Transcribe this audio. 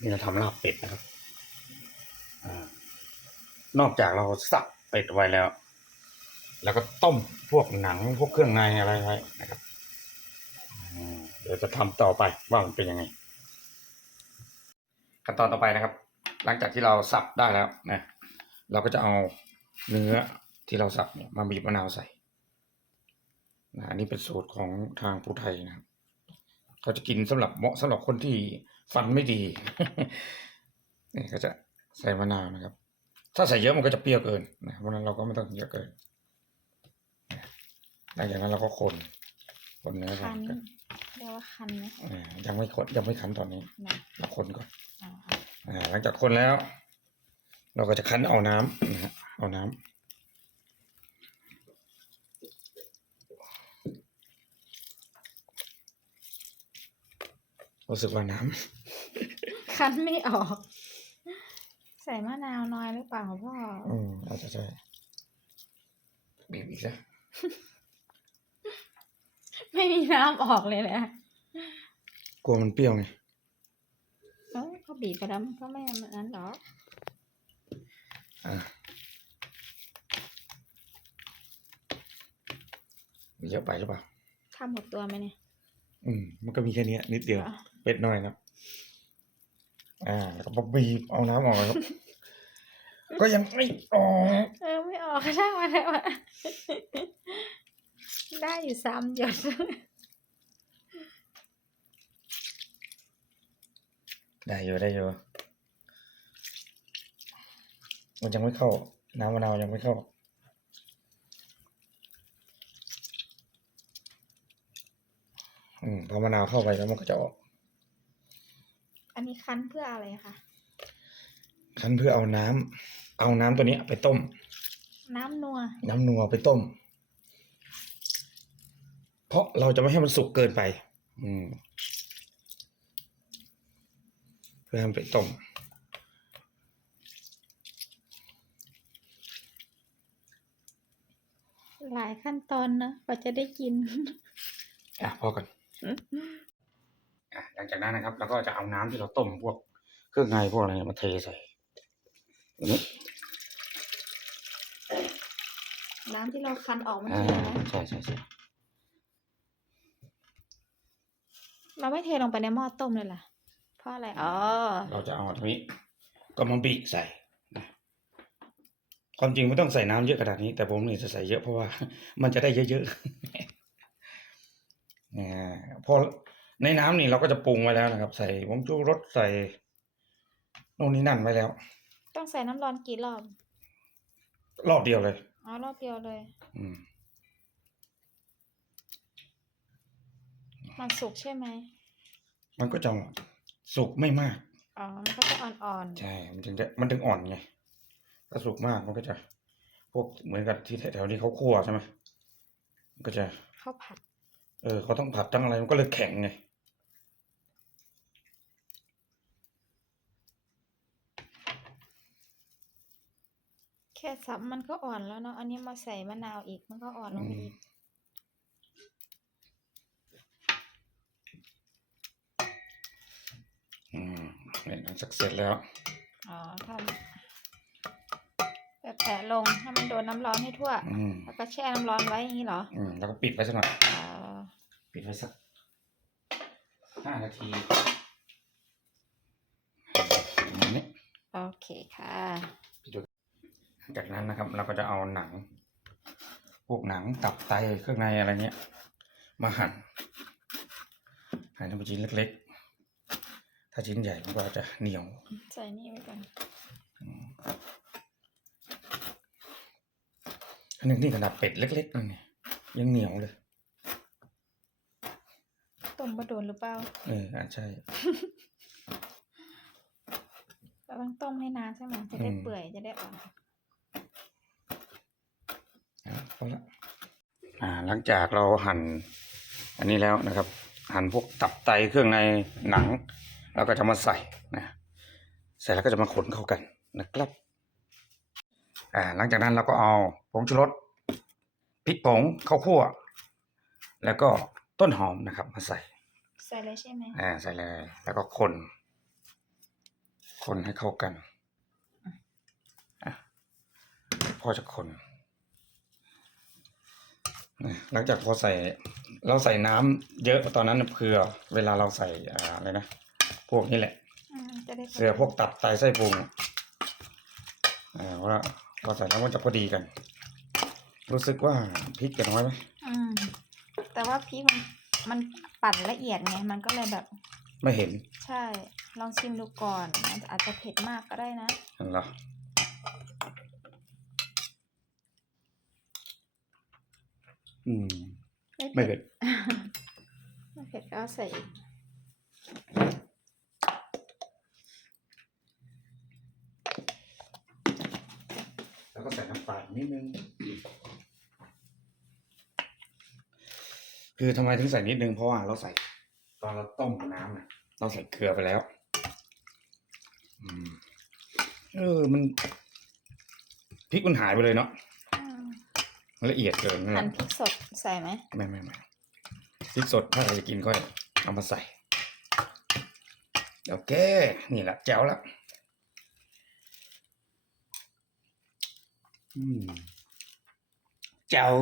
นี่เราทำลาบเป็ดนะครับอนอกจากเราสับเป็ดไว้แล้ว แล้วก็ต้มพวกหนังพวกเครื่องในอะไรไว้นะครับเดี๋ยวจะทำต่อไปว่ามันเป็นยังไง ขั้นตอนต่อไปนะครับ หลังจากที่เราสับได้แล้วนะเราก็จะเอาเนื้อที่เราสับเนี่ยมาบีบมะนาวใส่นะอันนี้เป็นสูตรของทางภูไทยนะครับ เขาจะกินสำหรับเหมาะสำหรับคนที่ฟันไม่ดีนี่ก็จะใส่มะนาวนะครับ ถ้าใส่เยอะมันก็จะเปรี้ยวเกินนะเพราะฉะนั้นเราก็ไม่ต้องเยอะเกินนะหลังจากนั้นเราก็คนคนเนื้อก่อคันนเรียกว่าคันไหมอ่ายังไม่คนยังไม่คั้นตอนนี้นะเราคนก่อนอ๋ออ่าหลังจากคนแล้ว เราก็จะคั้นเอาน้ำนะฮะเอาน้ำ รู้สึกว่าน้คันไม่ออก ใส่มะนาวน้อยหรือเปล่าพ่อำอืมอาจจะใช่บีบอีกซะไม่มีน้ำออกเลยนะกลัวมันเปรี้ยวไงเอ้ยเขาบีบไปแล้วมันก็ไม่แบบนั้นหรอกอ่าเยอะไปหรือเปล่าทำหมดตัวไหมเนี่ย อืม มันก็มีแค่เนี้ยนิดเดียว อะ เป็ดน้อยนะอ่าแล้วก็บีบเอาน้ำออกครับ ก็ยังไม่ออกเออไม่ออกก็ช่างมันเลยว่ะได้อยู่สามหยดได้อยู่ได้อยู่มันยังไม่เข้า น้ำมะนาวยังไม่เข้าอืมพอมะนาวเข้าไปแล้วมันก็จะออกอันนี้ คั้นเพื่ออะไรคะคั้นเพื่อเอาน้ำเอาน้ำตัวเนี้ยไปต้ม น้ำนัว น้ำนัวไปต้ม เพราะเราจะไม่ให้มันสุกเกินไป อืมเพื่อให้มันไปต้มหลายขั้นตอนนะกว่าจะได้กิน อะพอก่อนอะ หลังจากนั้นนะครับเราก็จะเอาน้ำที่เราต้มพวกเครื่องในพวกอะไรเนี่ยมาเทใส่อันนี้น้ำที่เราคั้นออกมันอ่าเทนะใช่ใช่ใช่เราไม่เทลงไปในหม้อต้มเลยล่ะเพราะอะไรอ๋อเราจะเอาตรงนี้ก็มาบีใส่นะความจริงไม่ต้องใส่น้ำเยอะขนาดนี้ แต่ผมเนี่ยจะใส่เยอะเพราะว่ามันจะได้เยอะๆอ่าพอ ในน้ำนี่เราก็จะปรุงไว้แล้วนะครับ ใส่ผงชูรสใส่โน่นนี่นั่นไว้แล้ว ต้องใส่น้ำร้อนกี่รอบ รอบเดียวเลย อ๋อ รอบเดียวเลย อืม มันสุกใช่ไหม มันก็จะสุกไม่มาก อ๋อ มันก็จะอ่อนใช่ มันถึงจะมันถึงอ่อนไง ถ้าสุกมากมันก็จะ พวกเหมือนกับที่แถวๆนี้เขาคั่วใช่ไหมมันก็จะๆข้าวผัด เออเขาต้องผัดตั้งอะไรมันก็เลยแข็งไง ค่สับมันก็อ่อนแล้วเนาะ อันนี้มาใส่มะนาวอีกมันก็อ่อนลงไปอีก อืมเนี่ยหลังจากเสร็จแล้ว อ๋อทำแบบแตะลงให้มันโดนน้ำร้อนให้ทั่ว อืมแล้วก็แช่น้ำร้อนไว้อย่างนี้เหรอ อืมแล้วก็ปิดไว้สักหน่อย อ๋อ ปิดไว้สักห้านาทีประมาณนี้โอเคค่ะ จากนั้นนะครับเราก็จะเอาหนัง พวกหนังตับไตเครื่องในอะไรเงี้ย มาหั่นหั่นเป็นชิ้นเล็ก ๆ ถ้าชิ้นใหญ่มันก็จะเหนียว ใส่นี่ไว้ก่อนอันนึงนี่ขนาดเป็ดเล็กๆนั่นเนี่ยยังเหนียวเลยต้มบะโดนหรือเปล่า เอออ่าใช่เราต้องต้มให้นานใช่ไหมจะได้อืมเปื่อยจะได้อ่อนอะ พอละอ่าหลังจากเราหั่นอันนี้แล้วนะครับ หั่นพวกตับไตเครื่องในหนังเราก็จะมาใส่นะใส่แล้วก็จะมาขนเข้ากันนะครับอ่าหลังจากนั้นเราก็เอาผงชูรสพริกผงข้าวคั่ว แล้วก็ต้นหอมนะครับ มาใส่ ใส่เลยใช่ไหมอ่าใส่เลย แล้วก็คน คนให้เข้ากันอะพ่อจะคนนะ หลังจากพอใส่เราใส่น้ำเยอะตอนนั้นน่ะเผื่อเวลาเราใส่อ่าอะไรนะพวกนี้แหละอืมจะได้เสือพวกตับไตไส้พุงอ่าว่าเราใส่แล้วมันจะพอดีกัน รู้สึกว่าพริกจะน้อยไหมอืมแต่ว่าพริกมันมันปั่นละเอียดไงมันก็เลยแบบ ไม่เห็น ใช่ ลองชิมดูก่อนมันอาจจะเผ็ดมากก็ได้นะเห็นเหรอ อืม ไม่เผ็ด ไม่เผ็ดก็เอาใส่อีกแล้วก็ใส่น้ำปลาอีกนิดนึง คือทำไมถึงใส่นิดนึง เพราะว่าเราใส่ ตอนเราต้มน้ำนะเราใส่เกลือไปแล้ว อืม เออ มันพริกมันหายไปเลยเนาะอืมมัน ละเอียดเกินหั่นพริกสดใส่ไหมไม่ไม่ไม่พริกสดถ้าเราจะกินก็เอามาใส่โอเค นี่แหละแจ๋วละอืมแจ๋ว